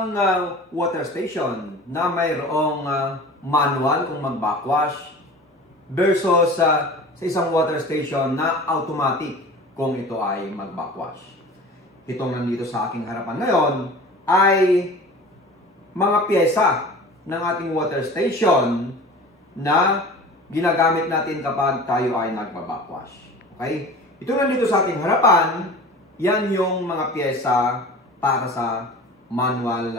isang water station na mayroong manual kung mag-backwash versus sa isang water station na automatic kung ito ay mag-backwash. Itong nandito sa aking harapan ngayon ay mga pyesa ng ating water station na ginagamit natin kapag tayo ay nagba-backwash. Okay? Ito nandito sa ating harapan, yan yung mga pyesa para sa manual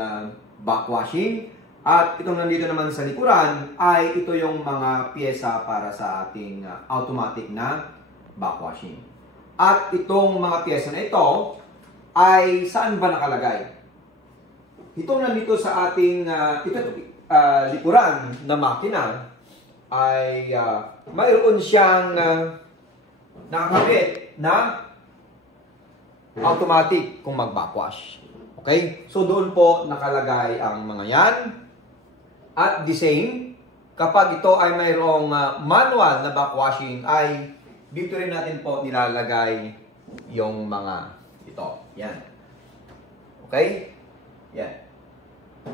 backwashing. At itong nandito naman sa likuran ay ito yung mga pyesa para sa ating automatic na backwashing. At itong mga pyesa na ito ay saan ba nakalagay? Itong nandito sa ating likuran na makina ay mayroon siyang nakakabit na automatic kung mag-backwash. Okay? So doon po nakalagay ang mga yan. At the same, kapag ito ay mayroong manual na backwashing, ay dito rin natin po nilalagay yung mga ito. Yan. Okay? Yan.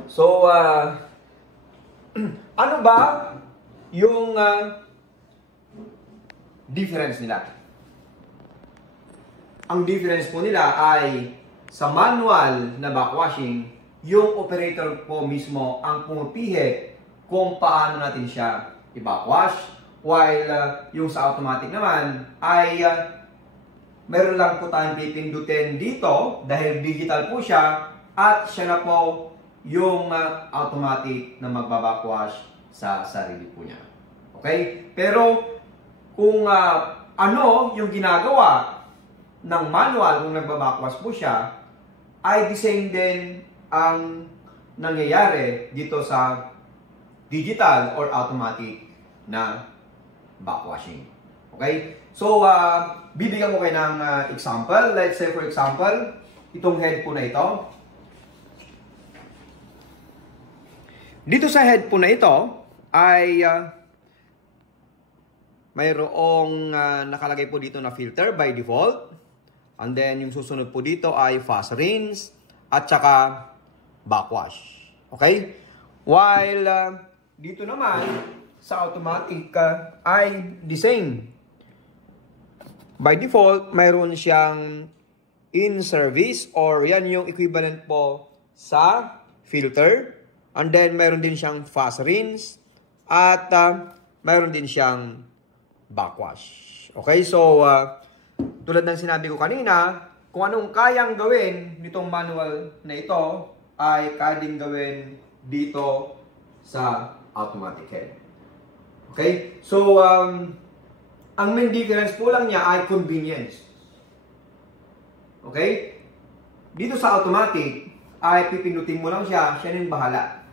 So, ano ba yung difference nila? Ang difference po nila ay sa manual na backwashing, yung operator po mismo ang pumipihi kung paano natin siya i-backwash. While yung sa automatic naman ay meron lang po tayong pipindutin dito dahil digital po siya at siya na po yung automatic na magbabackwash sa sarili po niya. Okay? Pero kung ano yung ginagawa ng manual kung nagbabackwash po siya, ay the same din ang nangyayari dito sa digital or automatic na backwashing. Okay? So, bibigyan ko kayo ng example. Let's say for example, itong head po na ito. Dito sa head po na ito ay mayroong nakalagay po dito na filter by default. And then, yung susunod po dito ay fast rinse at saka backwash. Okay? While dito naman sa automatic ay the same. By default, mayroon siyang in-service or yan yung equivalent po sa filter. And then, mayroon din siyang fast rinse at mayroon din siyang backwash. Okay? So, tulad ng sinabi ko kanina, kung anong kayang gawin nitong manual na ito, ay kaya din gawin dito sa automatic head. Okay? So, ang main difference po lang niya ay convenience. Okay? Dito sa automatic, ay pipindutin mo lang siya, siya rin bahala.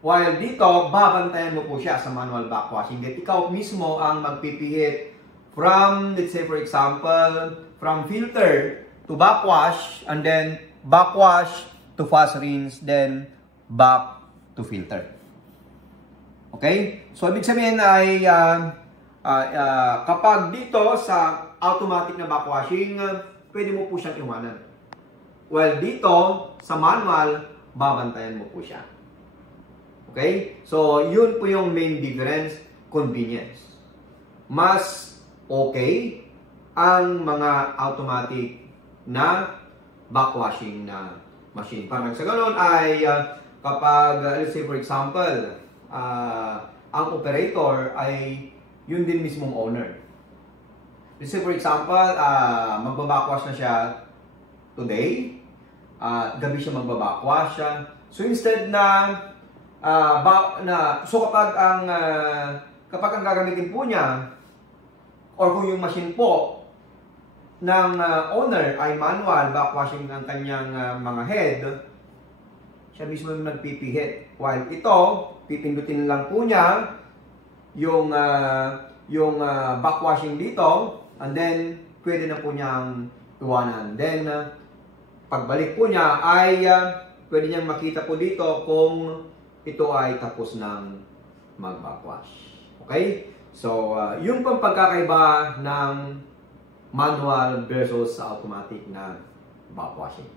While dito, babantayan mo po siya sa manual backwashing. That ikaw mismo ang magpipihit from, let's say for example, from filter to backwash, and then backwash to fast rinse, then back to filter. Okay? So, ibig sabihin ay kapag dito sa automatic na backwashing, pwede mo po siyang iwanan. While dito, sa manual, babantayan mo po siya. Okay? So, yun po yung main difference, convenience. Mas okay ang mga automatic na backwashing na machine. Parang sa ganun ay kapag, let's say for example, ang operator ay yun din mismong owner. Let's say for example, magbabackwash na siya today, gabi siya magbabackwash siya. So instead na, so kapag ang gagamitin po niya, or kung yung machine po ng owner ay manual backwashing ng kanyang mga head, siya mismo yung nagpipihit. While ito, pipindutin lang po niya yung backwashing dito, and then pwede na po niyang iwanan. Then, pagbalik po niya ay pwede niyang makita po dito kung ito ay tapos ng mag-backwash. Okay? So, yung pang pagkakaiba ng manual versus automatic na backwashing.